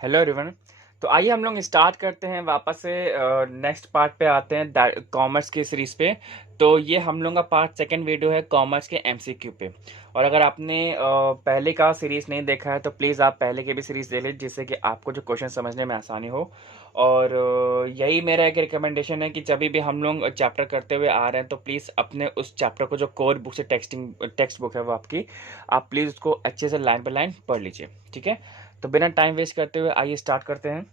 Hello everyone. तो आइए हम लोग स्टार्ट करते हैं वापस से। नेक्स्ट पार्ट पे आते हैं कॉमर्स की सीरीज पे। तो ये हम लोग का पार्ट सेकंड वीडियो है कॉमर्स के एमसीक्यू पे। और अगर आपने पहले का सीरीज नहीं देखा है तो प्लीज़ आप पहले की भी सीरीज देख लीजिए, जिससे कि आपको जो क्वेश्चन समझने में आसानी हो। और यही मेरा एक रिकमेंडेशन है कि जब भी हम लोग चैप्टर करते हुए आ रहे हैं तो प्लीज़ अपने उस चैप्टर को, जो कोर बुक से टेक्स्ट बुक है वो आपकी, आप प्लीज़ उसको अच्छे से लाइन बाय लाइन पढ़ लीजिए। ठीक है, तो बिना टाइम वेस्ट करते हुए आइए स्टार्ट करते हैं।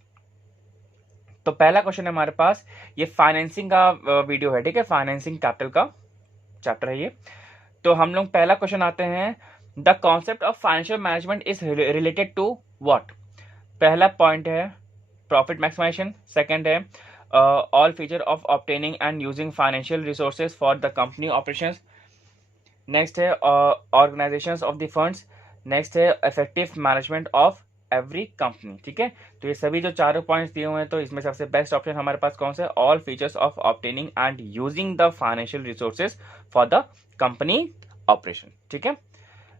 तो पहला क्वेश्चन है हमारे पास, ये फाइनेंसिंग का वीडियो है। ठीक है, फाइनेंसिंग कैपिटल का चैप्टर है ये। तो हम लोग पहला क्वेश्चन आते हैं, the concept of financial management is related to what. पहला पॉइंट है प्रॉफिट मैक्सिमाइजेशन, सेकंड है all feature of obtaining and using financial resources for the company operations, next है organisation of the funds, next है effective management of every company. ठीक है, तो ये सभी जो चारों पॉइंट्स दिए हुए हैं, तो इसमें सबसे बेस्ट ऑप्शन हमारे पास कौन सा है, all features of obtaining and using the financial resources for the company operation. ठीक है,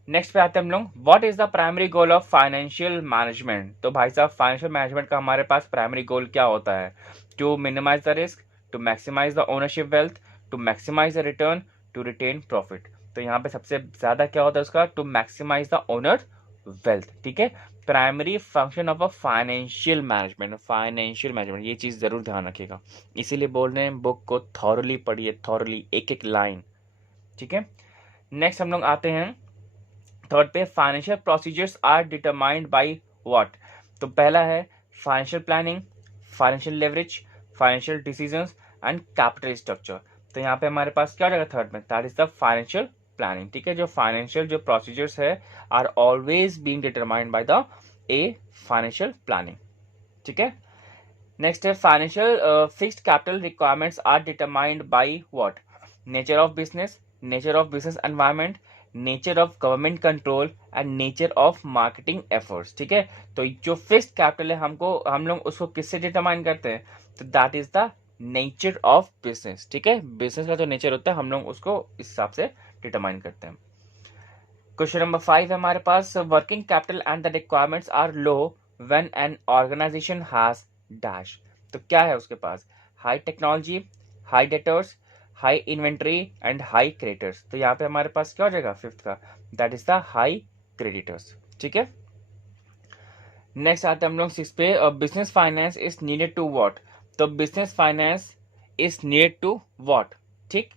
नेक्स्ट पे आते हैं हम लोग, what is the primary goal of financial management. तो भाई साहब, फाइनेंशियल मैनेजमेंट का हमारे पास प्राइमरी गोल क्या होता है, to minimise the risk, to maximise the ownership wealth, to maximise the return, to retain profit. तो यहाँ पे सबसे ज्यादा क्या होता है उसका, to maximise the owner wealth. ठीक है, primary function of a financial management, ये चीज जरूर ध्यान रखिएगा। इसीलिए बोल रहे हैं बुक को थॉरली पढ़िए, थॉरली, एक एक लाइन। ठीक है, नेक्स्ट हम लोग आते हैं थर्ड पे, financial procedures are determined by what. तो पहला है financial planning, financial leverage, financial decisions and capital structure. तो यहाँ पे हमारे पास क्या हो जाएगा थर्ड में, that is the financial planning. ठीक है, जो फाइनेंशियल जो प्रोसीजर्स है are always being determined by the a financial planning. ठीक है, नेक्स्ट है financial fixed capital requirements are determined by what, nature of business, nature of business environment, nature of government control and nature of marketing efforts. ठीक है, तो जो fixed capital है हम लोग उसको किससे डिटरमाइन करते हैं, तो that is the nature of business. ठीक है, बिजनेस का जो नेचर होता है हम लोग उसको इस हिसाब से डिटरमाइन करते हैं। क्वेश्चन नंबर 5 है हमारे पास, working capital and the requirements are low when an organisation has dash. तो क्या है उसके पास, high technology, high debtors, high inventory and high creditors. तो यहाँ पे हमारे पास क्या हो जाएगा फिफ्थ का, that is the high creditors. ठीक है, नेक्स्ट आते हैं हम लोग सिक्स पे, business finance is needed to what. तो business finance is needed to what, ठीक,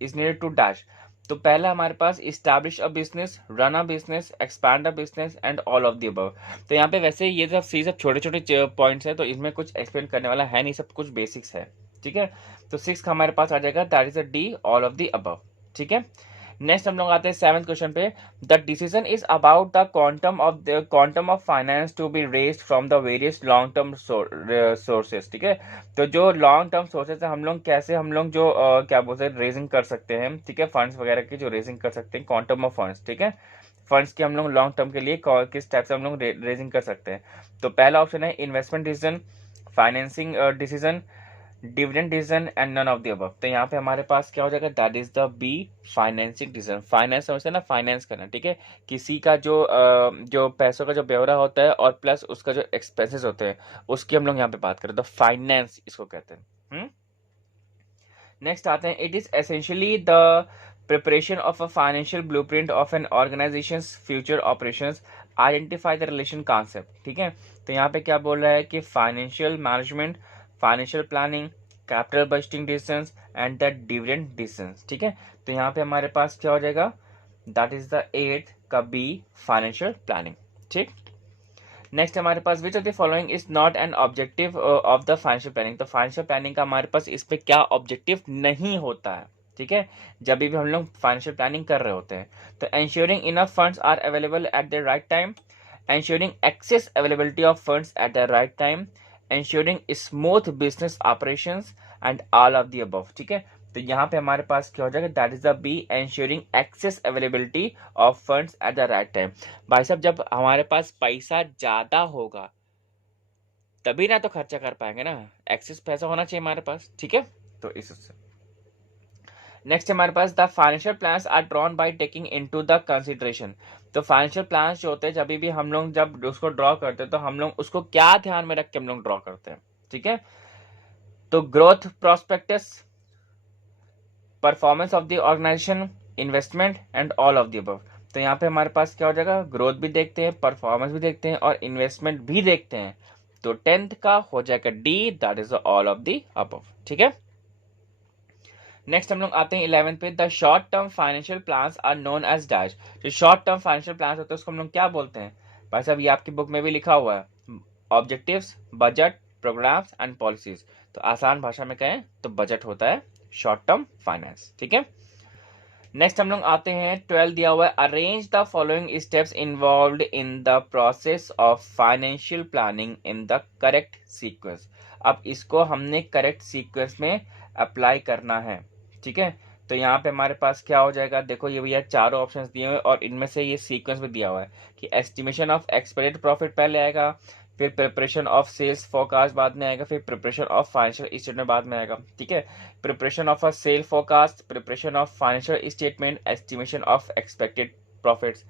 इज नीडेड टू डैश। तो पहला हमारे पास establish a business, run a business, expand a business and all of the above. तो यहाँ पे वैसे ये सब छोटे छोटे पॉइंट्स है, तो इसमें कुछ एक्सप्लेन करने वाला है नहीं, सब कुछ बेसिक्स है। ठीक है, तो सिक्स का हमारे पास आ जाएगा that is a D, all of the above. ठीक है, नेक्स्ट हम लोग आते हैं सेवंथ क्वेश्चन पे, the decision is about the quantum of finance to be raised from the various long term sources. ठीक है, तो जो लॉन्ग टर्म सोर्सेज है हम लोग कैसे हम लोग जो क्या बोलते हैं रेजिंग कर सकते हैं। ठीक है, फंड्स वगैरह की जो रेजिंग कर सकते हैं, क्वांटम ऑफ फंड्स। ठीक है, फंड्स की हम लोग लॉन्ग टर्म के लिए किस टाइप से हम लोग रेजिंग कर सकते हैं। तो पहला ऑप्शन है investment decision, financing decision, dividend decision and none of the above. तो यहाँ पे हमारे पास क्या हो जाएगा, that is the B, financing decision. Finance समझते ना, फाइनेंस करना। ठीक है, किसी का जो पैसों का जो ब्यौरा होता है और प्लस उसका जो एक्सपेंसेस होते हैं उसकी हम लोग यहाँ पे बात करें तो फाइनेंस इसको कहते हैं। नेक्स्ट आते हैं, it is essentially the preparation of a financial blueprint of an organisation future operations, identify the relation concept. ठीक है, तो यहाँ पे क्या बोल रहा है कि financial management, financial planning, capital budgeting decisions and the dividend decisions. ठीक है, तो यहाँ पे हमारे पास क्या हो जाएगा, दैट इज द एट का बी, फाइनेंशियल प्लानिंग। ठीक, नेक्स्ट हमारे पास, which of the following is not an objective of the financial planning. तो फाइनेंशियल प्लानिंग का हमारे पास इस पे क्या ऑब्जेक्टिव नहीं होता है। ठीक है, जब भी हम लोग फाइनेंशियल प्लानिंग कर रहे होते हैं, तो ensuring enough funds are available at the right time, ensuring excess availability of funds at the right time, ensuring smooth business operations and all of the above। ठीक है, तो यहाँ पे हमारे पास क्या हो जाएगा, that is the B, ensuring excess availability of funds at the right time। भाई साहब, जब हमारे पास पैसा ज्यादा होगा तभी ना तो खर्चा कर पाएंगे ना, एक्सेस पैसा होना चाहिए हमारे पास। ठीक है, तो इस उससे नेक्स्ट हमारे पास, the financial plans are drawn by taking into the consideration. तो फाइनेंशियल प्लान जो होते हैं जब भी हम लोग जब उसको ड्रॉ करते हैं तो हम लोग उसको क्या ध्यान में रख के हम लोग ड्रॉ करते हैं, ठीक है। तो growth prospectus, performance of the organisation, investment and all of the above. तो यहाँ पे हमारे पास क्या हो जाएगा, ग्रोथ भी देखते हैं, परफॉर्मेंस भी देखते हैं और इन्वेस्टमेंट भी देखते हैं। तो 10th का हो जाएगा D, that is all of the above, ठीक है। नेक्स्ट हम लोग आते हैं 11th पे, the short term financial plans are known as dash. जो शॉर्ट टर्म फाइनेंशियल प्लान्स होते हैं उसको हम लोग क्या बोलते हैं भाई साहब, ये आपकी बुक में भी लिखा हुआ है, objectives, budget, programmes and policies. तो आसान भाषा में कहें तो बजट होता है शॉर्ट टर्म फाइनेंस, ठीक है। नेक्स्ट हम लोग आते हैं 12 दिया हुआ है, arrange the following steps involved in the process of financial planning in the correct sequence. अब इसको हमने करेक्ट सीक्वेंस में अप्लाई करना है, ठीक है। तो यहाँ पे हमारे पास क्या हो जाएगा, देखो ये भैया चारों ऑप्शंस दिए हुए और इनमें से ये सीक्वेंस भी दिया हुआ है कि एस्टिमेशन ऑफ एक्सपेक्टेड प्रॉफिट पहले आएगा, फिर प्रिपरेशन ऑफ सेल्स फोरकास्ट बाद में आएगा, फिर प्रिपरेशन ऑफ फाइनेंशियल स्टेटमेंट बाद में आएगा, ठीक है। Preparation of a sale forecast, preparation of financial statement, estimation of expected profits.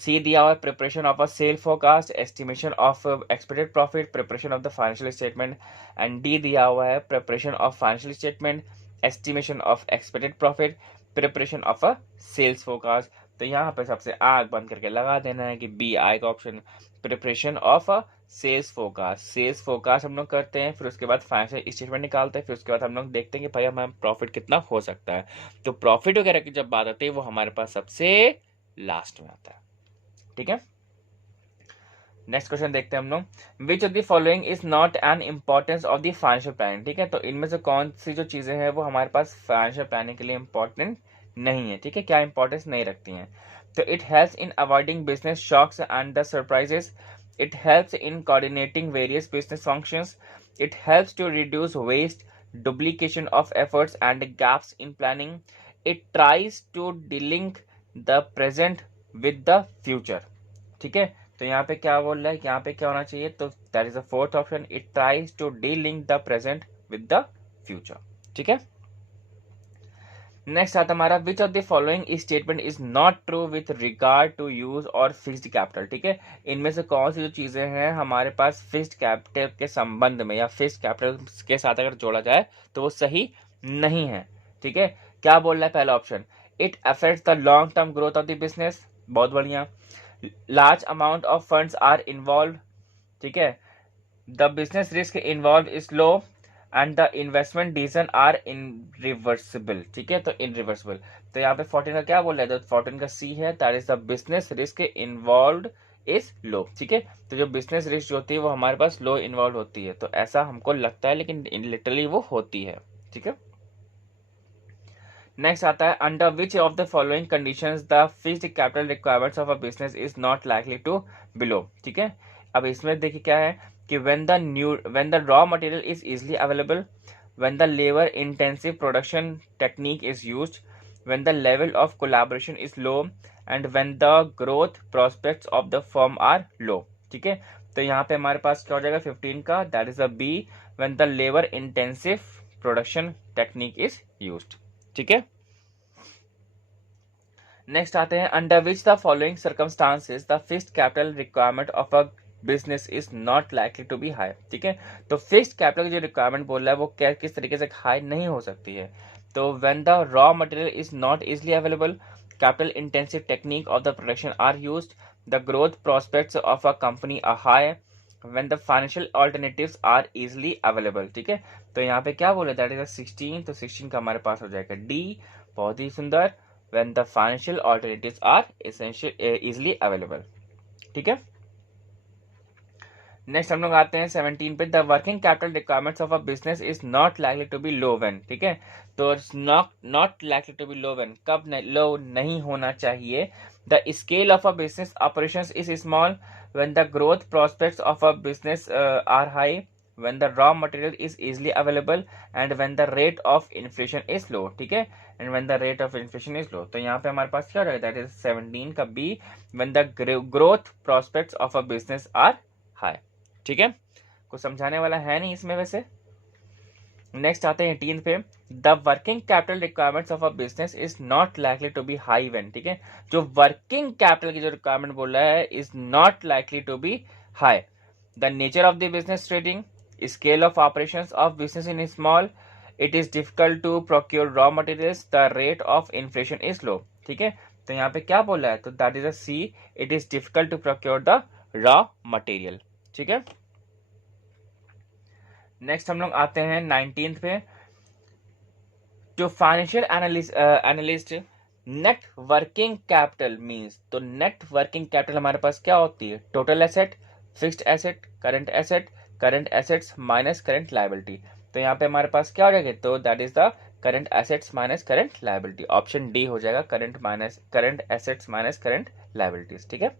C दिया हुआ है preparation of a sale forecast, estimation of expected profit, preparation of the financial statement. And D दिया हुआ है preparation of financial statement, estimation of expected profit, preparation of a sales forecast. तो यहाँ पे सबसे आग बंद करके लगा देना है कि बी आएगा option, preparation of a sales forecast. Sales forecast हम लोग करते हैं, फिर उसके बाद फाइनेंशियल स्टेटमेंट निकालते हैं, फिर उसके बाद हम लोग देखते हैं कि भाई हमारा प्रॉफिट कितना हो सकता है। तो प्रॉफिट वगैरह की जब बात आती है वो हमारे पास सबसे लास्ट में आता है, ठीक है। नेक्स्ट क्वेश्चन देखते हैं हम लोग, विच of the following is not N importance of the financial planning, ठीक है। तो इनमें से कौन सी जो चीजें हैं वो हमारे पास फाइनेंशियल प्लानिंग के लिए इंपॉर्टेंट नहीं है, ठीक है, क्या इंपॉर्टेंस नहीं रखती हैं। तो it helps in avoiding business shocks and the surprises, it helps in coordinating various business functions, it helps to reduce waste, duplication of efforts and gaps in planning, it tries to delink the present with the future, ठीक है। तो यहाँ पे क्या बोल रहा है, यहाँ पे क्या होना चाहिए, तो that is the fourth option, it tries to delink the present with the future, ठीक है। नेक्स्ट आता हमारा, which of the following statement is not true with regard to use or fixed capital, ठीक है। इनमें से कौन सी जो चीजें हैं हमारे पास फिक्स्ड कैपिटल के संबंध में या फिक्स्ड कैपिटल के साथ अगर जोड़ा जाए तो वो सही नहीं है, ठीक है। क्या बोल रहा है पहला option, it affects the long term growth of the business, बहुत बढ़िया। Large amount of funds are involve, ठीक है। The business risk involve is low and the investment decision are irreversible, ठीक है। तो इनरिवर्सिबल, तो यहाँ पे 14 का क्या बोल रहा है, तो 14 का सी है, that is the business risk involve is low, ठीक है। तो जो बिजनेस रिस्क होती है वो हमारे पास लो इन्वॉल्व होती है, तो ऐसा हमको लगता है लेकिन लिटरली वो होती है, ठीक है। नेक्स्ट आता है, under which of the following conditions the fixed capital requirements of a business is not likely to be low, ठीक है। अब इसमें देखिए क्या है कि when the raw material is easily available, when the labor intensive production technique is used, when the level of collaboration is low, and when the growth prospects of the firm are low, ठीक है। तो यहाँ पे हमारे पास क्या हो जाएगा 15 का, that is a B, when the labor intensive production technique is used, ठीक है। नेक्स्ट आते हैं, under which the following circumstances the fixed capital requirement of a business is not likely to be high, ठीक है। तो fixed capital की जो requirement बोल रहा है वो क्या किस तरीके से हाई नहीं हो सकती है, तो when the raw material is not easily available, capital intensive technique of the production are used, the growth prospects of a company are high, when the financial alternatives are easily available, ठीक है। तो यहाँ पे क्या बोले, that is 16, तो 16 का हमारे पास हो जाएगा डी, बहुत ही सुंदर, when the financial alternatives are easily available, ठीक है। नेक्स्ट हम लोग आते हैं 17 पे, the working capital requirements of a business is not likely to be low when, ठीक है। तो not likely to be low when, कब लो नहीं होना चाहिए, the scale of a business operations is small, when the growth prospects of a business are high, when the raw material is easily available, and when the rate of inflation is low, ठीक है, and when the rate of inflation is low। तो यहाँ पे हमारे पास क्या रहेगा, that is 17 का B, when the growth prospects of a business are high, ठीक है। कुछ समझाने वाला है नहीं इसमें वैसे। नेक्स्ट आते हैं 18 पे, the working capital requirements of a business is not likely to be high when, ठीक है, जो वर्किंग कैपिटल की जो रिक्वायरमेंट बोल रहा है is not likely to be high, the nature of the business trading, scale of operations of business in small, it is difficult to procure raw materials, the rate of inflation is low, ठीक है, तो यहाँ पे क्या बोला है, तो that is a C, it is difficult to procure the raw material, ठीक है। नेक्स्ट हम लोग आते हैं 19th पे, जो financial analyst net working capital means, तो नेट वर्किंग कैपिटल हमारे पास क्या होती है, total asset, fixed asset, current assets minus current liability, तो यहाँ पे हमारे पास क्या हो जाएगा, तो that is the current assets minus current liability, option D हो जाएगा, current assets minus current liabilities, ठीक है।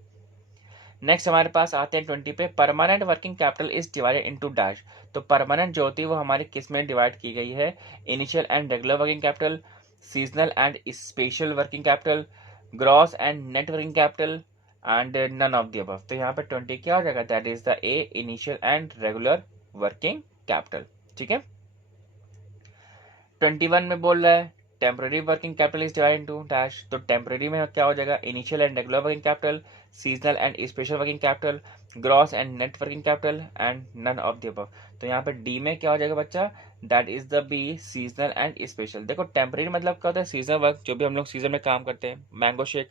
नेक्स्ट हमारे पास आते हैं 20 पे, permanent working capital is divided into dash, तो परमानेंट जो होती है वो हमारी किस में डिवाइड की गई है, initial and regular working capital, seasonal and special working capital, gross and net working capital and none of the above, तो यहाँ पे 20 क्या हो जाएगा, that is the A, initial and regular working capital, ठीक है। 21 में बोल रहा है temporary working capital is divided into dash, तो टेम्पररी में क्या हो जाएगा, initial and regular working capital, seasonal and special working capital, gross and net working capital and none of the above, तो यहाँ पे डी में क्या हो जाएगा बच्चा, that is the B, seasonal and special. देखो टेम्पररी मतलब क्या होता है, सीजनल वर्क, जो भी हम लोग सीजन में काम करते हैं, मैंगो शेक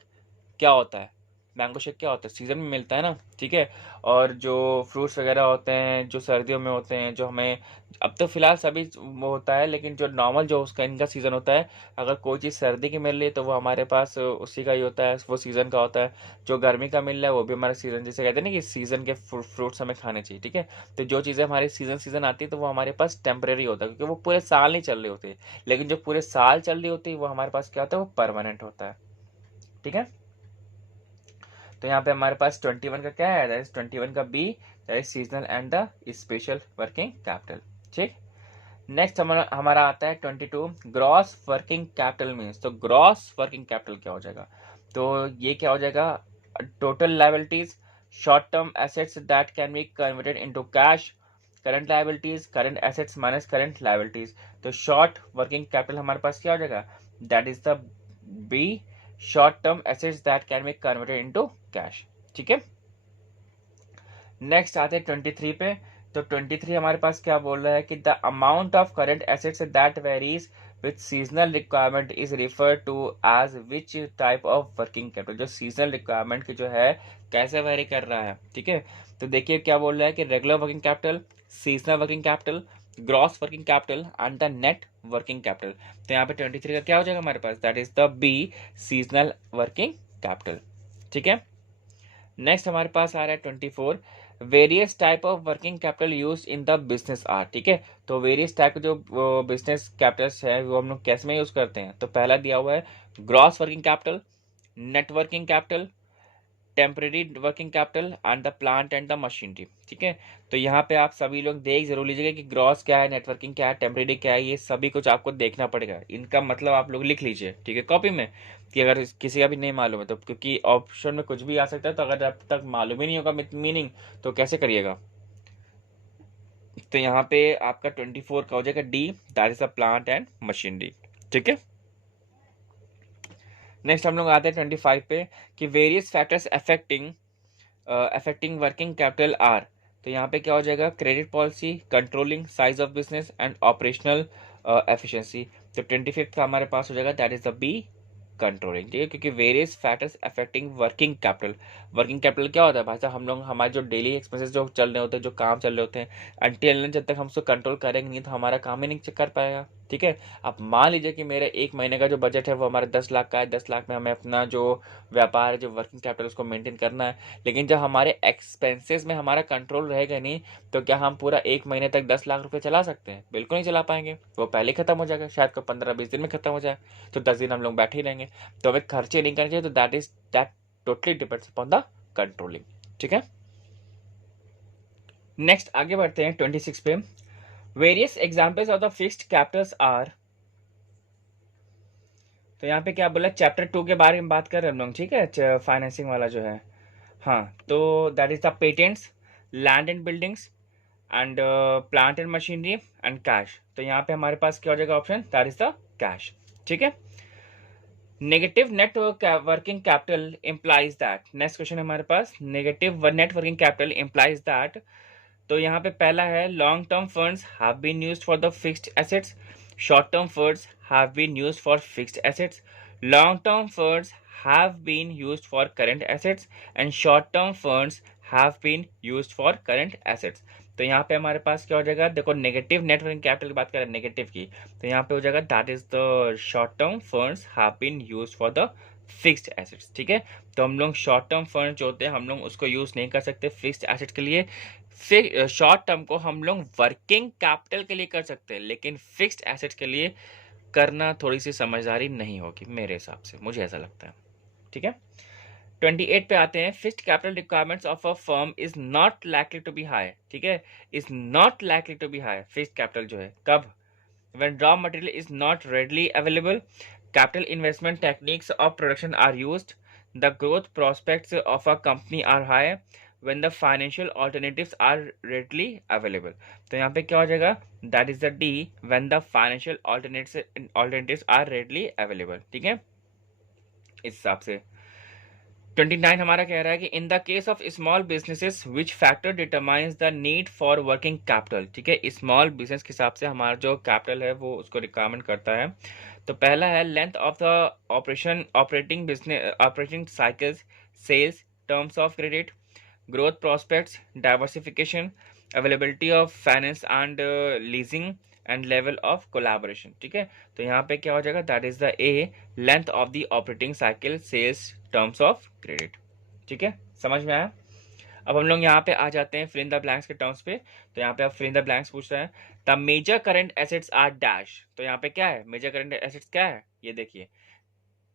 क्या होता है, मैंगो शेक क्या होता है, सीजन में मिलता है ना, ठीक है, और जो फ्रूट्स वगैरह होते हैं जो सर्दियों में होते हैं, जो हमें अब तो फिलहाल सभी वो होता है, लेकिन जो नॉर्मल जो उसका इनका सीजन होता है, अगर कोई चीज़ सर्दी की मिल रही है तो वो हमारे पास उसी का ही होता है, वो सीजन का होता है, जो गर्मी का मिल रहा है वो भी हमारा सीजन, जैसे कहते हैं ना कि सीजन के फ्रूट्स हमें खाने चाहिए, ठीक है, तो जो चीज़ें हमारी सीजन आती है तो वो हमारे पास टेम्परेरी होता है, क्योंकि वो पूरे साल नहीं चल रही होती, लेकिन जो पूरे साल चल रही होती है वो हमारे पास क्या होता है, वो परमानेंट होता है, ठीक है। तो यहाँ पे हमारे पास 21 का क्या है, 21 का B, that is seasonal and the special working capital, ठीक। नेक्स्ट हमारा आता है 22, ग्रॉस वर्किंग कैपिटल मीन्स, तो ग्रॉस वर्किंग कैपिटल क्या हो जाएगा, तो ये क्या हो जाएगा, total liabilities, short term assets that can be converted into cash, current liabilities, current assets minus current liabilities, तो शॉर्ट वर्किंग कैपिटल हमारे पास क्या हो जाएगा, that is the B, short term assets that can be converted into cash, ठीक है। Next आते हैं 23 पे, तो 23 हमारे पास क्या बोल रहा है कि the amount of current assets that varies with seasonal requirement is refer to as which type of working capital, जो सीजनल रिक्वायरमेंट की जो है कैसे वेरी कर रहा है, ठीक है, तो देखिए क्या बोल रहा है कि regular working capital, seasonal working capital, gross working capital and the net working capital, तो यहाँ पे 23 का क्या हो जाएगा हमारे पास, that is the B, seasonal working capital, ठीक है। नेक्स्ट हमारे पास आ रहा है 24, various type of working capital use in the business are, ठीक है, तो वेरियस टाइप के जो बिजनेस कैपिटल्स है वो हम लोग कैसे में यूज करते हैं, तो पहला दिया हुआ है gross working capital, net working capital, temporary working capital and the plant and the machinery, ठीक है, तो यहाँ पे आप सभी लोग देख जरूर लीजिएगा कि ग्रॉस क्या है, नेटवर्किंग क्या है, टेम्परेरी क्या है, ये सभी कुछ आपको देखना पड़ेगा, इनका मतलब आप लोग लिख लीजिए, ठीक है, कॉपी में, कि अगर किसी का भी नहीं मालूम है तो, क्योंकि ऑप्शन में कुछ भी आ सकता है, तो अगर अब तक मालूम ही नहीं होगा मीनिंग तो कैसे करिएगा, तो यहाँ पे आपका 24 का हो जाएगा D, that is the plant and machinery, ठीक है। नेक्स्ट हम लोग आते हैं 25 पे, कि various factors affecting working capital are, तो यहाँ पे क्या हो जाएगा, credit policy, controlling size of business and operational efficiency, तो 25 का हमारे पास हो जाएगा that is the B, controlling, ठीक है, क्योंकि various factors affecting working capital क्या होता है भाई साहब, हम लोग हमारे जो डेली एक्सपेंसेस जो चल रहे होते हैं, जो काम चल रहे होते हैं, अनटिल जब तक हम उसको कंट्रोल करेंगे नहीं तो हमारा काम ही नहीं चेक कर पाएगा, ठीक है। अब मान लीजिए कि मेरे एक महीने का जो बजट है वो हमारा 10 लाख का है, 10 लाख में हमें अपना जो व्यापार है, जो वर्किंग कैपिटल उसको मेंटेन करना है, लेकिन जब हमारे एक्सपेंसेस में हमारा कंट्रोल रहेगा नहीं, तो क्या हम पूरा एक महीने तक 10 लाख रुपए चला सकते हैं, बिल्कुल नहीं चला पाएंगे, वो पहले ही खत्म हो जाएगा, शायद को 15-20 दिन में खत्म हो जाए, तो 10 दिन हम लोग बैठे ही रहेंगे, तो हमें खर्चे नहीं करने चाहिए, तो that totally depends upon the controlling, ठीक है। नेक्स्ट आगे बढ़ते हैं 26 पे, various examples of the fixed capitals are, तो यहाँ पे क्या बोला, चैप्टर 2 के बारे में बात कर रहे हैं हम लोग, ठीक है, फाइनेंसिंग वाला जो है, हाँ, तो that is the patents, land and buildings, and plant and machinery and cash. तो यहाँ पे हमारे पास क्या हो जाएगा option, that is the cash. ठीक है, negative net working capital implies that. Next question हमारे पास, negative net working capital implies that. तो यहाँ पे पहला है long term funds have been used for the fixed assets, short term funds have been used for fixed assets, long term funds have been used for current assets and short term funds have been used for current assets. तो यहाँ पे हमारे पास क्या हो जाएगा, देखो negative net working capital की बात करें नेगेटिव की, तो यहाँ पे हो जाएगा that is the short term funds have been used for the fixed assets. ठीक है, तो हम लोग शॉर्ट टर्म फंड जो होते हैं हम लोग उसको यूज नहीं कर सकते फिक्स्ड एसेट के लिए। फिर शॉर्ट टर्म को हम लोग वर्किंग कैपिटल के लिए कर सकते हैं, लेकिन फिक्स्ड एसेट्स के लिए करना थोड़ी सी समझदारी नहीं होगी मेरे हिसाब से, मुझे ऐसा लगता है। ठीक है, 28 पे आते हैं, fixed capital requirements of a firm is not likely to be high. ठीक है, is not likely to be high, fixed capital जो है कब, when raw material is not readily available, capital investment techniques of production are used, the growth prospects of a company are high, when the financial alternatives are readily available। तो यहाँ पे क्या हो जाएगा, that is the D, when the financial alternatives are readily available। ठीक है, इस हिसाब से 29 हमारा कह रहा है कि in the case of small businesses which factor determines the need for working capital. ठीक है, स्मॉल बिजनेस के हिसाब से हमारा जो कैपिटल है वो उसको रिक्वायरमेंट करता है। तो पहला है length of the operating cycles, sales, terms of credit, growth prospects, diversification, availability of finance and leasing and level of collaboration. ठीक है, तो यहाँ पे क्या हो जाएगा, that is the A, length of the operating cycle, sales, terms of credit. ठीक है, समझ में आया। अब हम लोग यहाँ पे आ जाते हैं फिल इन द ब्लैंक्स के टर्म्स पे। तो यहाँ पे आप फिल इन द ब्लैंक्स पूछ रहे हैं, the major current assets are dash. तो यहाँ पे क्या है, मेजर करंट एसेट्स क्या है, ये देखिए,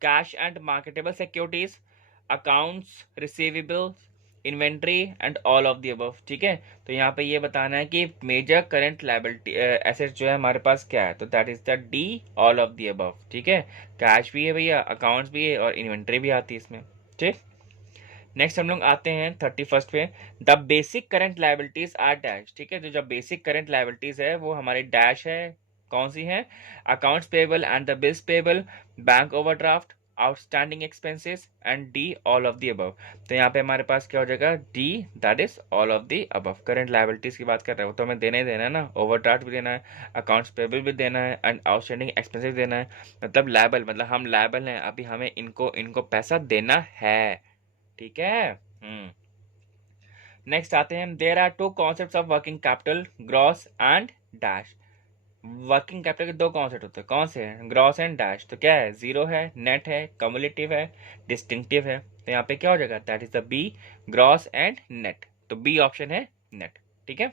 cash and marketable securities, accounts receivable, inventory and all of the above. ठीक है, तो यहाँ पे ये बताना है कि मेजर करंट लायबिलिटी एसेट जो है हमारे पास क्या है, तो that is the D, all of the above. ठीक है, कैश भी है भैया, अकाउंट्स भी है और इन्वेंट्री भी आती है इसमें। ठीक, नेक्स्ट हम लोग आते हैं 31st पे, the basic current liabilities are dash. ठीक है, तो जो बेसिक करंट लायबिलिटीज है वो हमारी डैश है, कौन सी है, accounts payable and the bills payable, bank overdraft, outstanding expenses and D, all of the above. तो यहाँ पे हमारे पास क्या हो जाएगा, D, that is all of the above. Current liabilities की बात कर रहे हो तो हमें देना ही देना है ना, ओवरड्राफ्ट भी देना है, अकाउंट्स पेबल भी देना है एंड आउटस्टैंडिंग एक्सपेंसेस देना है। मतलब लायबल मतलब हम लायबल हैं, अभी हमें इनको इनको पैसा देना है। ठीक है, नेक्स्ट आते हैं, there are two concepts of working capital, gross and dash. Working capital के दो कॉन्सेप्ट होते हैं, कौन से हैं, ग्रॉस एंड डैश। तो क्या है, जीरो है, नेट है, कम्युलेटिव है, डिस्टिंक्टिव है। तो यहाँ पे क्या हो जाएगा, that is the B, gross and net. तो बी ऑप्शन है नेट। ठीक है,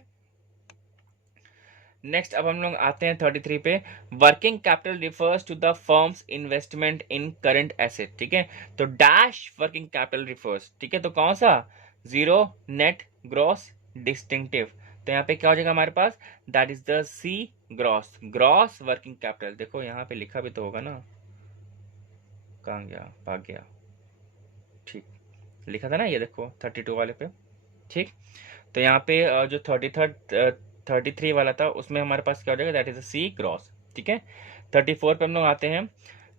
नेक्स्ट अब हम लोग आते हैं 33 पे, working capital refers to the firm's investment in current asset. ठीक है, तो डैश वर्किंग कैपिटल रिफर्स। ठीक है, तो कौन सा, जीरो, नेट, ग्रॉस, डिस्टिंक्टिव। तो यहाँ पे क्या हो जाएगा हमारे पास, that is the C, gross. Gross working capital, देखो यहाँ पे लिखा भी तो होगा ना, कहाँ गया, भाग गया। ठीक, लिखा था ना, ये देखो 32 वाले पे। ठीक, तो यहाँ पे जो 33 वाला था उसमें हमारे पास क्या हो जाएगा, दैट इज सी, ग्रॉस। ठीक है, 34 पे हम लोग आते हैं,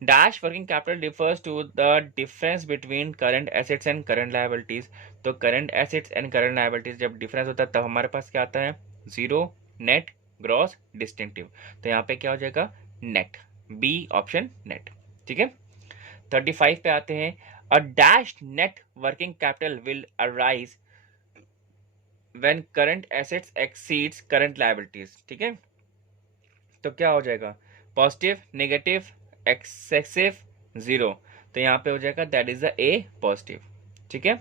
dash working capital refers to the difference between current assets and current liabilities. तो current assets and current liabilities जब डिफरेंस होता है तब हमारे पास क्या आता है, जीरो, नेट, ग्रॉस, डिस्टिंक्टिव। तो यहाँ पे क्या हो जाएगा, नेट, बी ऑप्शन नेट। ठीक है, 35 पे आते हैं, a dash net working capital will arise when current assets exceeds current liabilities। ठीक है, तो क्या हो जाएगा, पॉजिटिव, नेगेटिव, एक्सेसिव, जीरो। तो यहाँ पे हो जाएगा that is the A, positive. ठीक है,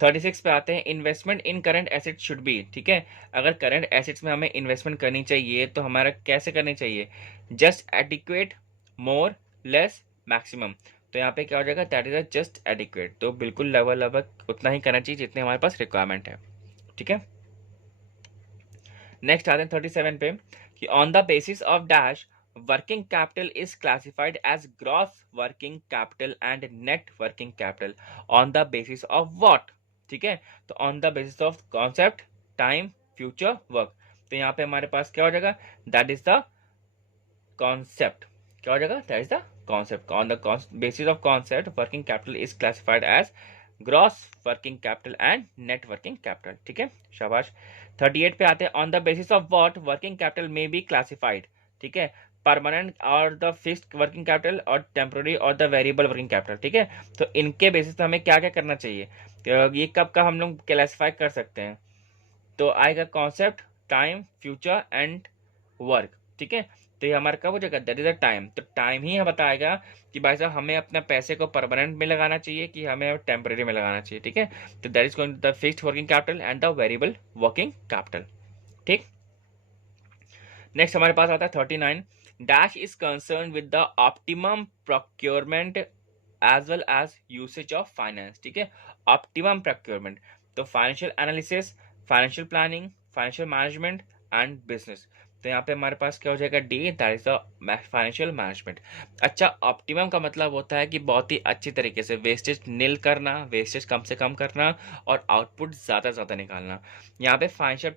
36 पे आते हैं, investment in current asset should be. ठीक है, अगर करंट एसेट्स में हमें इन्वेस्टमेंट करनी चाहिए तो हमारा कैसे करनी चाहिए, जस्ट एडिक्वेट, मोर, लेस, मैक्सिमम। तो यहाँ पे क्या हो जाएगा, दैट इज जस्ट एडिक्वेट। तो बिल्कुल लगभग उतना ही करना चाहिए जितने हमारे पास रिक्वायरमेंट है। ठीक है, नेक्स्ट आते हैं 37 पे, कि on the basis of dash working capital is classified as gross working capital and net working capital on the basis of what. ठीक है, तो on the basis of concept, time, future work. तो यहाँ पे हमारे पास क्या हो जाएगा, दैट इज द कॉन्सेप्ट। क्या हो जाएगा, that is the concept. On the basis of concept working capital is classified as gross working capital and net working capital. ठीक है, शाबाश। 38 पे आते हैं, on the basis of what working capital में बी क्लासिफाइड। ठीक है, permanent or the fixed working capital or temporary or the variable working capital. ठीक है, तो इनके बेसिस पे हमें क्या क्या करना चाहिए, ये कब का हम लोग क्लासिफाई कर सकते हैं। तो आएगा concept, time, future and work. ठीक है, तो ये हमारा कब हो जाएगा, दैट इज द टाइम। तो टाइम ही बताएगा कि भाई साहब हमें अपने पैसे को परमानेंट में लगाना चाहिए कि हमें टेम्परेरी में लगाना चाहिए। ठीक है, तो that is going the fixed working capital and the variable working capital. ठीक, नेक्स्ट हमारे पास आता है 39, dash is concern with the optimum procurement as well as usage of finance. ठीक है, ऑप्टिमम प्रोक्योरमेंट, तो financial analysis, financial planning, financial management and business. तो यहाँ पे हमारे पास क्या हो जाएगा, D, that is the financial management. अच्छा, ऑप्टिमम का मतलब होता है कि बहुत ही अच्छी तरीके से वेस्टेज नील करना, वेस्टेज कम से कम करना और आउटपुट ज़्यादा ज़्यादा निकालना। यहाँ पे फाइनेंशियल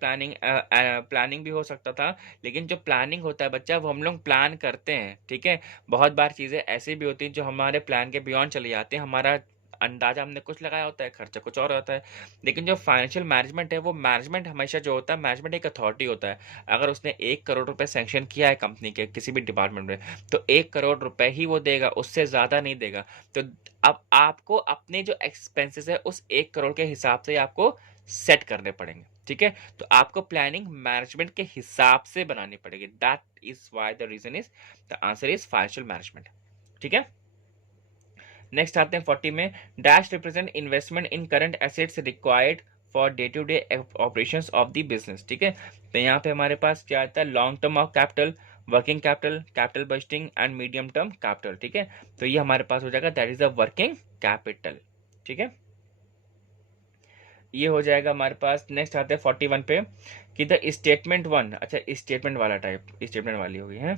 प्लानिंग भी हो सकता था, लेकिन जो प्लानिंग होता है बच्चा, वो हम लोग प्लान करते हैं। ठीक है, बहुत बार चीज़ें ऐसी भी होती हैं जो हमारे प्लान के बियॉन्ड चली जाती हैं, हमारा अंदाजा हमने कुछ लगाया होता है, खर्चा कुछ और होता है। लेकिन जो फाइनेंशियल मैनेजमेंट है, वो मैनेजमेंट हमेशा जो होता है, मैनेजमेंट एक अथॉरिटी होता है। अगर उसने 1 करोड़ रुपए सैंक्शन किया है कंपनी के किसी भी डिपार्टमेंट में, तो 1 करोड़ रुपए ही वो देगा, उससे ज़्यादा नहीं देगा। तो अब आपको अपने जो एक्सपेंसेस है उस 1 करोड़ के हिसाब से आपको सेट करने पड़ेंगे। ठीक है, तो आपको प्लानिंग मैनेजमेंट के हिसाब से बनानी पड़ेगी। That is why the reason is, the answer is financial management. ठीक है, नेक्स्ट आते हैं 40 में, dash represent investment in current assets required for day to day operations of the business. ठीक है, तो यहाँ पे हमारे पास क्या आता है, long term of capital, working capital, capital budgeting and medium term capital. ठीक है, तो ये हमारे पास हो जाएगा, that is the working capital. ठीक है, ये हो जाएगा हमारे पास। नेक्स्ट आते हैं 41 पे कि द स्टेटमेंट वन, अच्छा स्टेटमेंट वाला टाइप, स्टेटमेंट वाली होगी है।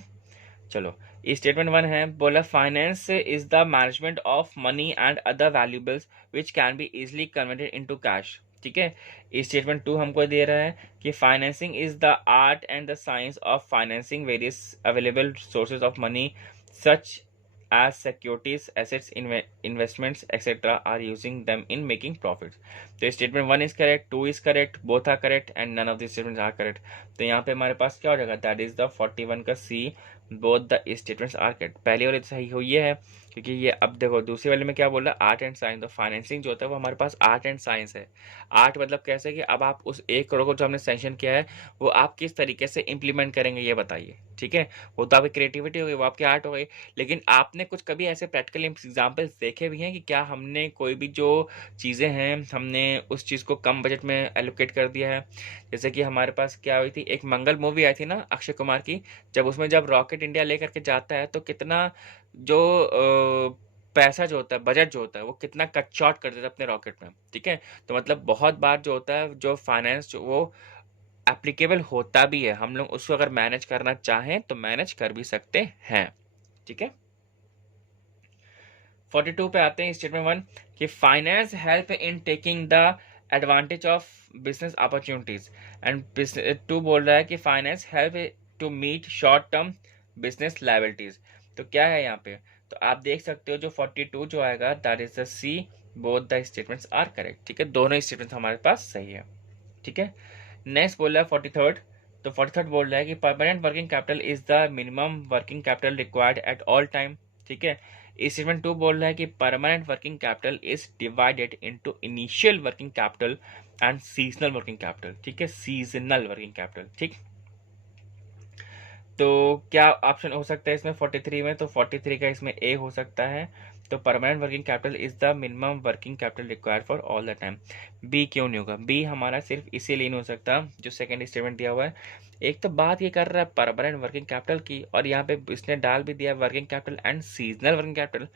चलो, स्टेटमेंट वन है, बोला finance is the management of money and other valuables which can be easily converted into cash. ठीक है, स्टेटमेंट टू हमको दे रहा है कि financing is the art and the science of financing various available sources of money such as securities, assets, investments, etc. are using them in making profits. तो statement 1 is correct, 2 is correct, both are correct and none of these statements are correct. तो यहाँ पे हमारे पास क्या हो जाएगा, that is the 41 का C, both the statements are correct। पहली वाली तो सही हुई है, क्योंकि ये अब देखो दूसरी वाले में क्या बोला, आर्ट एंड साइंस। तो फाइनेंसिंग जो होता है वो हमारे पास आर्ट एंड साइंस है। आर्ट मतलब कैसे कि अब आप उस 1 करोड़ को जो हमने सैंक्शन किया है वो आप किस तरीके से इम्प्लीमेंट करेंगे ये बताइए। ठीक है, वो तो आपकी क्रिएटिविटी हो गई, वो आपकी आर्ट हो गई। लेकिन आपने कुछ कभी ऐसे प्रैक्टिकल एग्जाम्पल्स देखे भी हैं कि क्या हमने कोई भी जो चीज़ें हैं हमने उस चीज़ को कम बजट में एलोकेट कर दिया है। जैसे कि हमारे पास क्या हुई थी, एक मंगल मूवी आई थी ना अक्षय कुमार की, जब रॉकेट इंडिया लेकर के जाता है तो कितना जो पैसा जो होता है, बजट जो होता है, वो कितना कट शॉर्ट कर देता है अपने रॉकेट में। ठीक है, तो मतलब बहुत बार जो होता है जो फाइनेंस वो एप्लीकेबल होता भी है, हम लोग उसको अगर मैनेज करना चाहें तो मैनेज कर भी सकते हैं। ठीक है, 42 पे आते हैं, स्टेटमेंट 1 कि finance help in taking the advantage of business opportunities and 2 बोल रहा है कि finance help to meet short term business liabilities. तो क्या है यहाँ पे, तो आप देख सकते हो जो 42 जो आएगा, that is the C, both the statements are correct. ठीक है, दोनों स्टेटमेंट्स हमारे पास सही है। ठीक है, नेक्स्ट बोल रहा है 43, तो 43 बोल रहा है कि permanent working capital is the minimum working capital required at all time. ठीक है, स्टेटमेंट 2 बोल रहा है कि permanent working capital is divided into initial working capital and seasonal working capital. ठीक है, सीजनल वर्किंग कैपिटल। ठीक, तो क्या ऑप्शन हो सकता है इसमें 43 में, तो 43 का इसमें ए हो सकता है। तो permanent working capital is the minimum working capital required for all the time. B क्यों नहीं होगा, बी हमारा सिर्फ इसीलिए नहीं हो सकता जो सेकंड स्टेटमेंट दिया हुआ है। एक तो बात ये कर रहा है परमानेंट वर्किंग कैपिटल की, और यहाँ पे इसने डाल भी दिया working capital and seasonal working capital.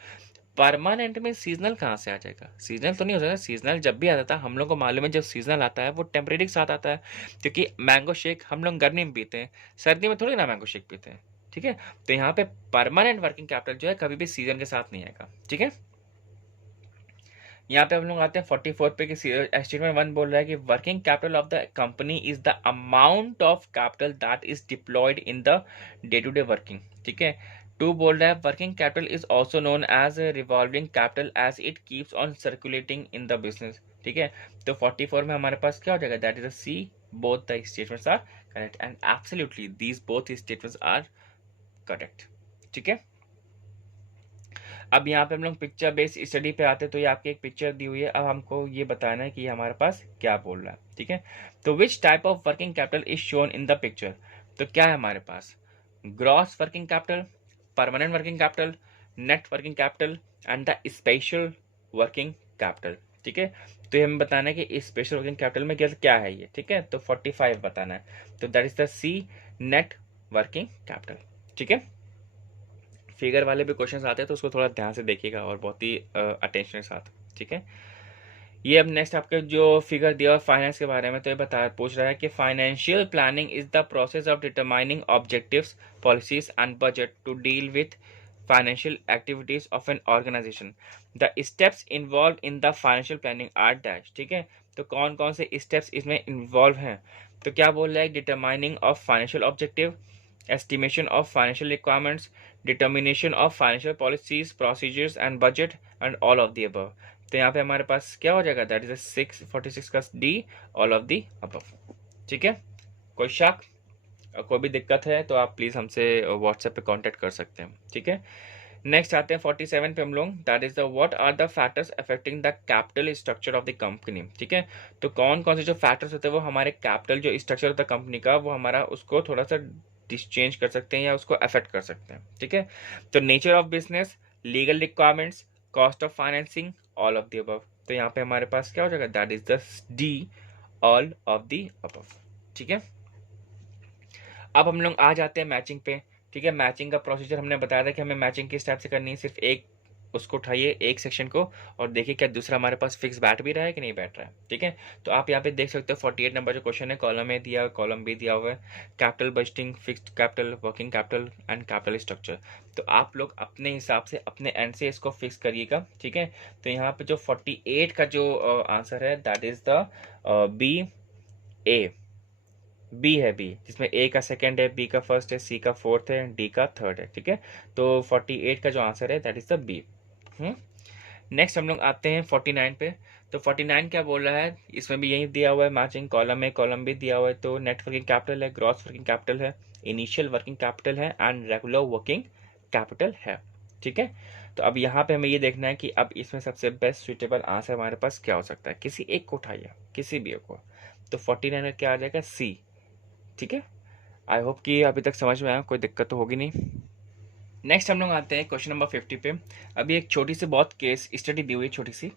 Permanent में सीजनल कहाँ से आ जाएगा, सीजनल तो नहीं हो सकता। सीजनल जब भी आता था हम लोग को मालूम है, जब सीजनल आता है वो टेम्परेरी के साथ आता है, क्योंकि मैंगो शेक हम लोग गर्मी में पीते हैं, सर्दी में थोड़ी ना मैंगो शेक पीते हैं। ठीक है, तो यहाँ पे परमानेंट वर्किंग कैपिटल जो है कभी भी सीजन के साथ नहीं आएगा। ठीक है, यहाँ पे हम लोग आते हैं 44 पे कि स्टेटमेंट 1 बोल रहा है कि working capital of the company is the amount of capital that is deployed in the day to day working, ठीक है। 2 बोल रहा है working capital is also known as revolving capital as it keeps on circulating in the business, ठीक है। तो 44 में हमारे पास क्या हो जाएगा, that is a C, both the statements are correct and absolutely these both statements are correct, ठीक है। अब यहाँ पे हम लोग पिक्चर बेस्ड स्टडी पे आते हैं। तो ये आपकी एक पिक्चर दी हुई है, अब हमको ये बताना है कि हमारे पास क्या बोल रहा है, ठीक है। तो which type of working capital is shown in the picture, तो क्या है हमारे पास, gross working capital, permanent working capital, net working capital and the special working capital, ठीक है। तो ये हमें बताना है कि स्पेशल वर्किंग कैपिटल में क्या है ये, ठीक है। तो 45 बताना है, तो that is the C, net working capital, ठीक है। फिगर वाले भी क्वेश्चंस आते हैं तो उसको थोड़ा ध्यान से देखिएगा और बहुत ही अटेंशन के साथ, ठीक है। ये अब नेक्स्ट आपके जो फिगर दिया फाइनेंस के बारे में, तो ये पूछ रहा है कि financial planning is the process of determining objectives, policies and budget to deal with financial activities of an organisation. The steps involve in the financial planning are dash, ठीक है। तो कौन कौन से स्टेप्स इसमें इन्वॉल्व हैं, तो क्या बोल रहा है, determining of financial objective, estimation of financial requirements, determination of financial policies, procedures and budget and all of the above। तो यहाँ पे हमारे पास क्या हो जाएगा, दैट इज 646 का D, all of the above, ठीक है। कोई शक कोई भी दिक्कत है तो आप प्लीज़ हमसे व्हाट्सएप पे कांटेक्ट कर सकते हैं, ठीक है। नेक्स्ट आते हैं 47 पे हम लोग, that is the what are the factors affecting the capital structure of the company, ठीक है। तो कौन कौन से जो फैक्टर्स होते हैं वो हमारे कैपिटल जो स्ट्रक्चर होता है कंपनी का, वो हमारा उसको थोड़ा सा चेंज कर सकते हैं या उसको अफेक्ट कर सकते हैं, ठीक है। तो nature of business, legal requirements, cost of financing, all of the above. तो यहाँ पे हमारे पास क्या हो जाएगा, that is the D, all of the above, ठीक है। अब हम लोग आ जाते हैं मैचिंग पे, ठीक है। मैचिंग का प्रोसीजर हमने बताया था कि हमें मैचिंग किस टाइप से करनी है, सिर्फ एक उसको उठाइए एक सेक्शन को और देखिए क्या दूसरा हमारे पास फिक्स बैठ भी रहा है कि नहीं बैठ रहा है, ठीक है। तो आप यहाँ पे देख सकते हो 48 नंबर जो क्वेश्चन है, कॉलम ए दिया, कॉलम बी दिया हुआ है, capital budgeting, fixed capital, working capital and capital structure. तो आप लोग अपने हिसाब से अपने एंड से इसको फिक्स करिएगा, ठीक है। तो यहाँ पे जो 48 का जो आंसर है that is the B, A, B है, बी जिसमें ए का सेकंड है, बी का फर्स्ट है, सी का फोर्थ है, डी का थर्ड है, ठीक है। तो 48 का जो आंसर है that is the B. Next हम लोग आते हैं 49 पे। तो 49 क्या बोल रहा है, इसमें भी यही दिया हुआ है, मैचिंग कॉलम है, कॉलम भी दिया हुआ है। तो नेट वर्किंग कैपिटल है, ग्रॉस वर्किंग कैपिटल है, इनिशियल वर्किंग कैपिटल है एंड रेगुलर वर्किंग कैपिटल है, ठीक है। तो अब यहाँ पे हमें ये देखना है कि अब इसमें सबसे बेस्ट सुटेबल आंसर हमारे पास क्या हो सकता है, किसी एक को उठाइए, किसी भी एक को। तो 49 में क्या आ जाएगा, सी, ठीक है। आई होप कि अभी तक समझ में आया, कोई दिक्कत तो होगी नहीं। नेक्स्ट हम लोग आते हैं क्वेश्चन नंबर 50 पे। अभी एक छोटी सी बहुत केस स्टडी दी हुई है, छोटी सी,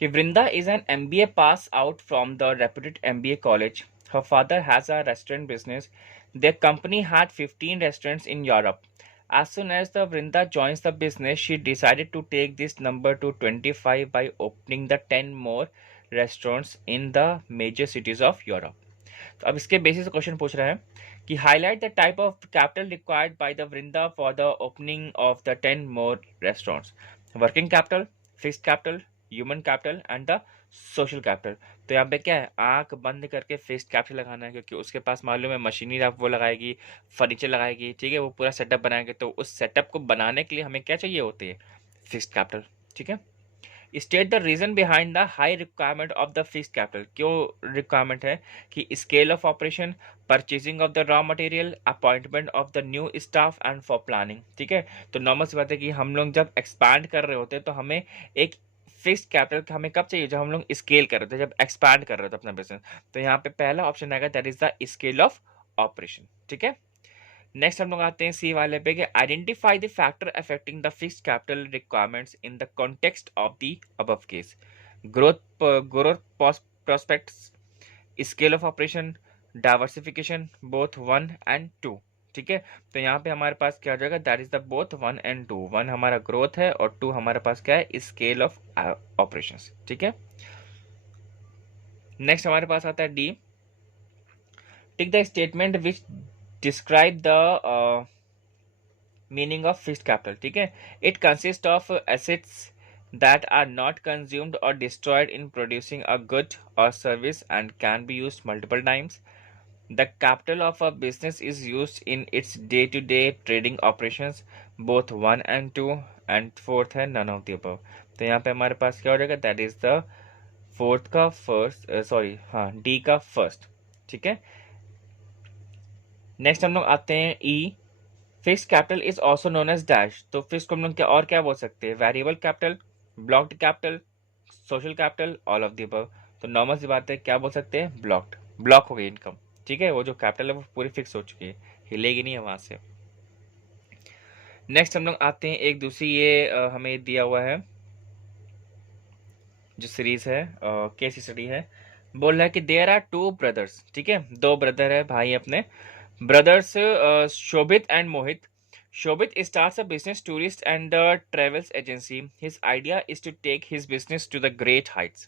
कि Vrinda is an MBA pass out from the reputed MBA college. Her father has a restaurant business. Their company had 15 restaurants in Europe. As soon as the Vrinda joins the business, she decided to take this number to 25 by opening the 10 more restaurants in the major cities of Europe. तो अब इसके basis question पूछ रहा है कि highlight the type of capital required by the Vrinda for the opening of the 10 more restaurants, working capital, fixed capital, human capital and the social capital. तो यहाँ पे क्या है, आंख बंद करके फिक्स्ड कैपिटल लगाना है, क्योंकि उसके पास मालूम है मशीनरी आप वो लगाएगी, फर्नीचर लगाएगी, ठीक है, वो पूरा सेटअप बनाएंगे। तो उस सेटअप को बनाने के लिए हमें क्या चाहिए होती है, फिक्स्ड कैपिटल, ठीक है। State the reason behind the high requirement of the fixed capital. क्यों रिक्वायरमेंट है, कि scale of operation, purchasing of the raw material, appointment of the new staff and for planning, ठीक है। तो नॉर्मल सी बात है कि हम लोग जब एक्सपैंड कर रहे होते हैं तो हमें एक फिक्स्ड कैपिटल हमें कब चाहिए, जब हम लोग स्केल कर रहे थे, जब एक्सपैंड कर रहे थे अपना बिजनेस। तो यहाँ पे पहला ऑप्शन आएगा that is the scale of operation, ठीक है। नेक्स्ट हम लोग आते हैं सी वाले पे कि identify the factor affecting the fixed capital requirements in the context of the above case. Growth prospects, scale of operation, diversification, both 1 and 2, ठीक है। तो यहाँ पे हमारे पास क्या हो जाएगा, that is the both 1 and 2। 1 हमारा ग्रोथ है और 2 हमारे पास क्या है, स्केल ऑफ ऑपरेशंस, ठीक है। नेक्स्ट हमारे पास आता है D, tick the statement which describe the meaning of fixed capital, ठीक है। It consist of assets that are not consumed or destroyed in producing a good or service and can be used multiple times. The capital of a business is used in its day-to-day trading operations, both one and two, and fourth है none of the above. तो यहाँ पे हमारे पास क्या हो जाएगा, that is the fourth का फर्स्ट, सॉरी हाँ डी का फर्स्ट, ठीक है। नेक्स्ट हम लोग आते हैं E, fixed capital is also known as dash. तो फिक्स को हम लोग क्या और क्या बोल सकते हैं, variable capital, blocked capital, social capital, all of the above. तो नॉर्मल सी बात है, क्या बोल सकते हैं, ब्लॉक्ड, ब्लॉक हो गई इनकम, ठीक है। वो जो कैपिटल है वो पूरी फिक्स हो चुकी है, हिलेगी नहीं है वहां से। नेक्स्ट हम लोग आते हैं एक दूसरी, ये हमें दिया हुआ है जो सीरीज है, केस स्टडी है। बोल रहा है कि देयर आर टू ब्रदर्स, ठीक है, दो ब्रदर है भाई अपने, brothers Shobhit and Mohit. Shobit starts a business tourist and travels agency. His idea is to take his business to the great heights.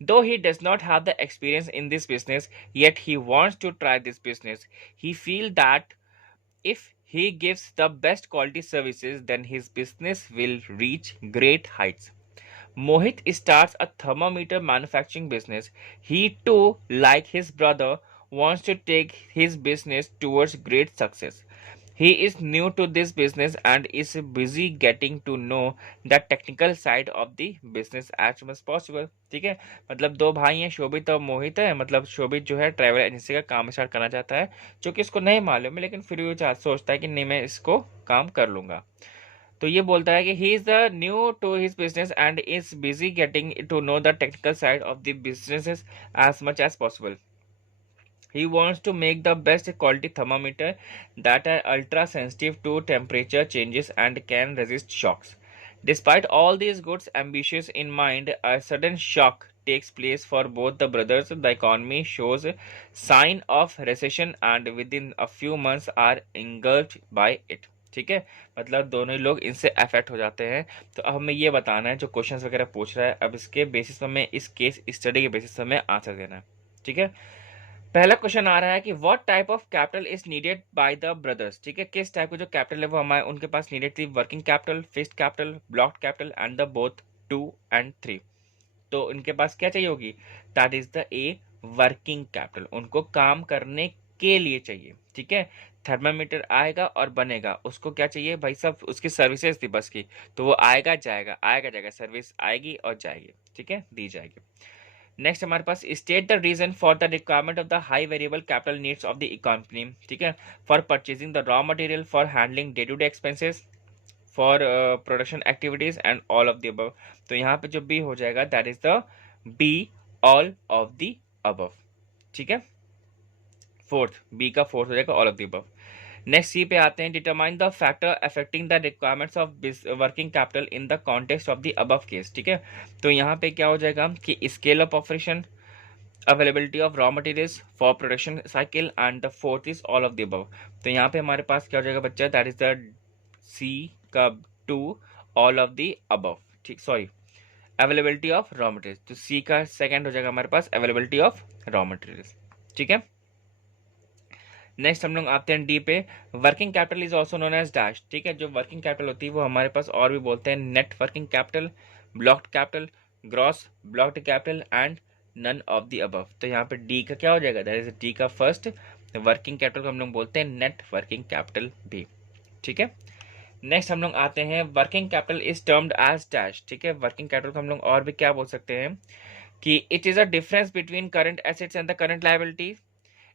Though he does not have the experience in this business, yet he wants to try this business. He feels that if he gives the best quality services, then his business will reach great heights. Mohit starts a thermometer manufacturing business. He too, like his brother, wants to take his business towards great success. He is new to this business and is busy getting to know the technical side of the business as much as possible. ठीक है, मतलब दो भाई हैं, शोभित और मोहित है। मतलब शोभित जो है ट्रैवल एजेंसी का काम स्टार्ट करना चाहता है, जो कि इसको नहीं मालूम है, लेकिन फिर भी वो सोचता है कि नहीं मैं इसको काम कर लूंगा। तो ये बोलता है कि he is the new to his business and is busy getting to know the technical side of the business as much as possible. He wants to make the best quality thermometer that are ultra sensitive to temperature changes and can resist shocks. Despite all these good ambitions in mind, a sudden shock takes place for both the brothers. The economy shows sign of recession and within a few months are engulfed by it. ठीक है, मतलब दोनों ही लोग इनसे affect हो जाते हैं। तो अब हमें ये बताना है, जो क्वेश्चंस वगैरह पूछ रहा है, अब इसके बेसिस पर हमें, इस केस स्टडी के बेसिस पर हमें आंसर देना है, ठीक है। पहला क्वेश्चन आ रहा है कि what type of capital is needed by the brothers, ठीक है, किस टाइप का जो कैपिटल है वो हमारे उनके पास नीडेड थी, working capital, fixed capital, blocked capital and the both 2 and 3। तो इनके पास क्या चाहिए होगी, that is the a working capital, उनको काम करने के लिए चाहिए, ठीक है। थर्मामीटर आएगा और बनेगा, उसको क्या चाहिए भाई, सब उसकी सर्विसेज थी बस की, तो वो आएगा जाएगा, आएगा जाएगा, सर्विस आएगी और जाएगी, ठीक है, दी जाएगी। नेक्स्ट हमारे पास, state the reason for the requirement of the high variable capital needs of the economy, ठीक है, for purchasing the raw material, for handling day to day expenses, for production activities and all of the above. तो यहाँ पे जो B हो जाएगा, that is the B, all of the above, ठीक है, फोर्थ, बी का फोर्थ हो जाएगा all of the above. Next सी पे आते हैं, determine the factor affecting the requirements of working capital in the context of the above case, ठीक है। तो यहाँ पे क्या हो जाएगा कि scale of operation, availability of raw materials for production cycle and the fourth is all of the above. तो यहाँ पे हमारे पास क्या हो जाएगा बच्चा, दैट इज द सी का 2 ऑल ऑफ द अबव, ठीक, sorry availability of raw materials, तो सी का सेकंड हो जाएगा हमारे पास अवेलेबिलिटी ऑफ रॉ मटेरियल्स, ठीक है। नेक्स्ट हम लोग आते हैं डी पे, working capital is also known as dash, ठीक है। जो वर्किंग कैपिटल होती है वो हमारे पास और भी बोलते हैं net working capital, blocked capital, gross blocked capital and none of the above. तो यहाँ पे डी का क्या हो जाएगा, दैट इज डी का फर्स्ट, वर्किंग कैपिटल को हम लोग बोलते हैं नेट वर्किंग कैपिटल भी, ठीक है। नेक्स्ट हम लोग आते हैं, working capital is termed as dash, ठीक है। वर्किंग कैपिटल को हम लोग और भी क्या बोल सकते हैं कि it is a difference between current assets and the current liabilities,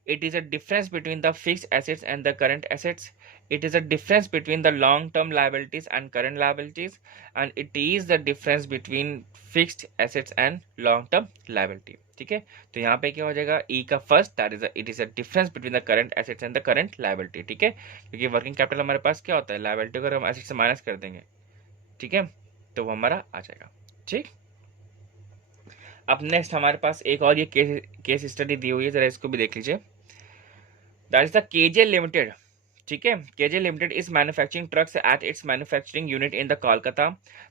it is a difference between the fixed assets and the current assets, it is a difference between the long term liabilities and current liabilities, and it is the difference between fixed assets and long term liability, ठीक है। तो यहाँ पे क्या हो जाएगा, ई का first, that is it is a difference between the current assets and the current liability, ठीक है, क्योंकि वर्किंग कैपिटल हमारे पास क्या होता है, लायबिलिटी को हम एसेट से माइनस कर देंगे, ठीक है, तो वो हमारा आ जाएगा, ठीक। अब नेक्स्ट हमारे पास एक और ये केस स्टडी दी हुई है, जरा इसको भी देख लीजिए। That is the KJ limited, ठीक है। KJ limited is manufacturing trucks at its manufacturing unit in the Kolkata.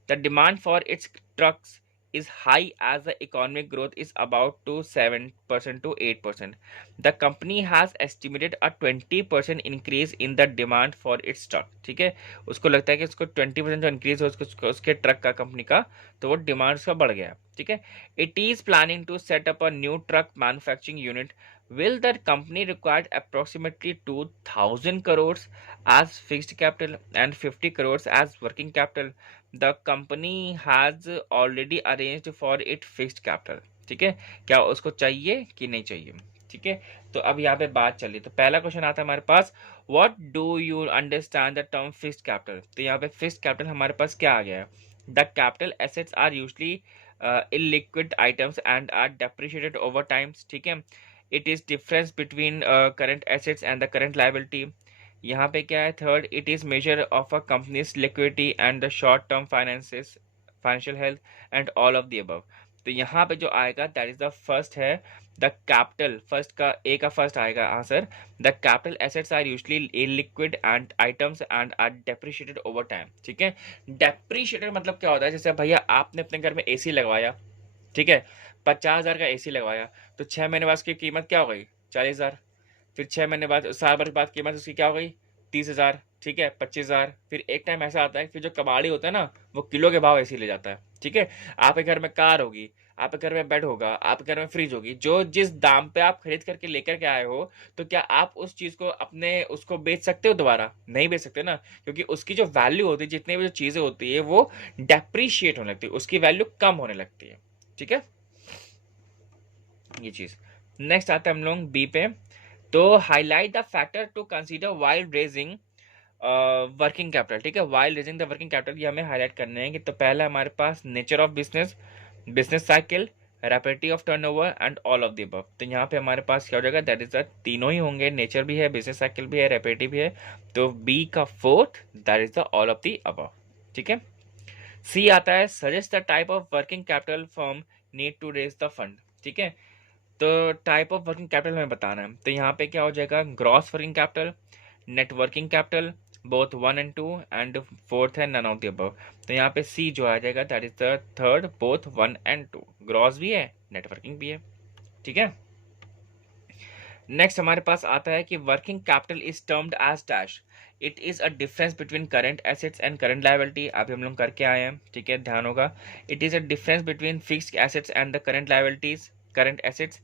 The demand for its trucks is high as the economic growth is about to 7% to 8%. The company has estimated a 20% increase in the demand for its stock. ठीक है, उसको लगता है कि उसको 20% जो increase हो उसके ट्रक का कंपनी का, तो वो डिमांड उसका बढ़ गया. ठीक है, it is planning to set up a new truck manufacturing unit. Will the company require approximately 2,000 crores as fixed capital and 50 crores as working capital? The company has already arranged for it fixed capital. ठीक है, क्या उसको चाहिए कि नहीं चाहिए. ठीक है, तो अब यहाँ पे बात चली. तो पहला क्वेश्चन आता है हमारे पास, what do you understand the term fixed capital. तो यहाँ पे फिक्स्ड कैपिटल हमारे पास क्या आ गया है. The capital assets are usually illiquid items and are depreciated over time. ठीक है, it is difference between current assets and the current liability. यहाँ पे क्या है, third, it is measure of a company's liquidity and the short term finances financial health and all of the above. तो यहाँ पे जो आएगा दैट इज द फर्स्ट है द कैपिटल. फर्स्ट का ए का फर्स्ट आएगा answer. The capital assets are usually illiquid and items and are depreciated over time. ठीक है, डेप्रिशिएटेड मतलब क्या होता है, जैसे भैया आपने अपने घर में एसी लगवाया. ठीक है, 50,000 का एसी लगवाया, तो 6 महीने बाद उसकी कीमत क्या हो गई, 40,000. फिर 6 महीने बाद, साल भर के बाद कीमत उसकी क्या हो गई, 30,000. ठीक है, 25,000. फिर एक टाइम ऐसा आता है, फिर जो कबाड़ी होता है ना, वो किलो के भाव ऐसे ही ले जाता है. ठीक है, आपके घर में कार होगी, आपके घर में बेड होगा, आपके घर में फ्रिज होगी, जो जिस दाम पे आप खरीद करके लेकर के आए हो, तो क्या आप उस चीज को अपने उसको बेच सकते हो दोबारा, नहीं बेच सकते ना, क्योंकि उसकी जो वैल्यू होती है, जितनी भी जो चीजें होती है, वो डेप्रीशिएट होने लगती है, उसकी वैल्यू कम होने लगती है. ठीक है, ये चीज. नेक्स्ट आता है हम लोग बी पे. तो highlight the factor to consider while raising working capital. ठीक है, while raising the working capital, ये हमें हाईलाइट करने हैं कि तो पहला हमारे पास nature of business, business cycle, rapidity of turnover and all of the above. तो यहाँ पे हमारे पास क्या हो जाएगा, दैट इज द तीनों ही होंगे, नेचर भी है, बिजनेस साइकिल भी है, रैपिडिटी भी है. तो बी का fourth that is the all of the above. ठीक है, सी आता है suggest the type of working capital firm need to raise the fund. ठीक है, तो टाइप ऑफ वर्किंग कैपिटल हमें बताना है. तो यहाँ पे क्या हो जाएगा, gross working capital, net working capital, both 1 and 2, and fourth है नन ऑफ द अबव. तो यहाँ पे सी जो आ जाएगा that is the third, both 1 and 2. Gross भी है, नेटवर्किंग भी है. ठीक है, नेक्स्ट हमारे पास आता है कि working capital is termed as dash. It is a difference between current assets and current liability. अभी हम लोग करके आए हैं. ठीक है, ध्यान होगा. It is a difference between fixed assets and the current liabilities, current assets.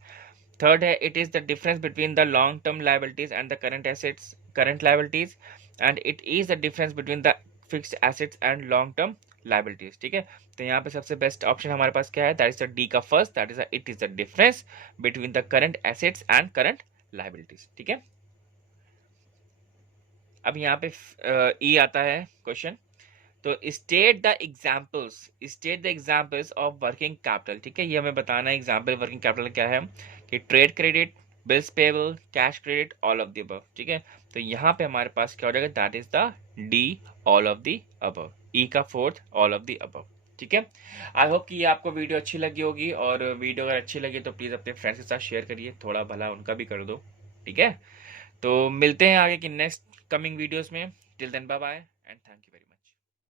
Third है it is the difference between the long term liabilities and the current assets, current liabilities. And it is the difference between the fixed assets and long term liabilities. ठीक है, तो यहाँ पे सबसे best option हमारे पास क्या है, दैट इज द डी का first, that is it is the difference between the current assets and current liabilities. ठीक है, अब यहाँ पे ई आता है क्वेश्चन. तो state the examples, state the examples of working capital. ठीक है, ये हमें बताना है एग्जाम्पल वर्किंग कैपिटल क्या है, कि trade credit, bills payable, cash credit, all of the above. ठीक है, तो यहाँ पे हमारे पास क्या हो जाएगा, that is the D, all of the above. E का fourth, all of the above. ठीक है, आई होप कि ये आपको वीडियो अच्छी लगी होगी, और वीडियो अगर अच्छी लगी तो प्लीज़ अपने फ्रेंड्स के साथ शेयर करिए, थोड़ा भला उनका भी कर दो. ठीक है, तो मिलते हैं आगे की नेक्स्ट कमिंग वीडियोस में. Till then bye bye and thank you very much.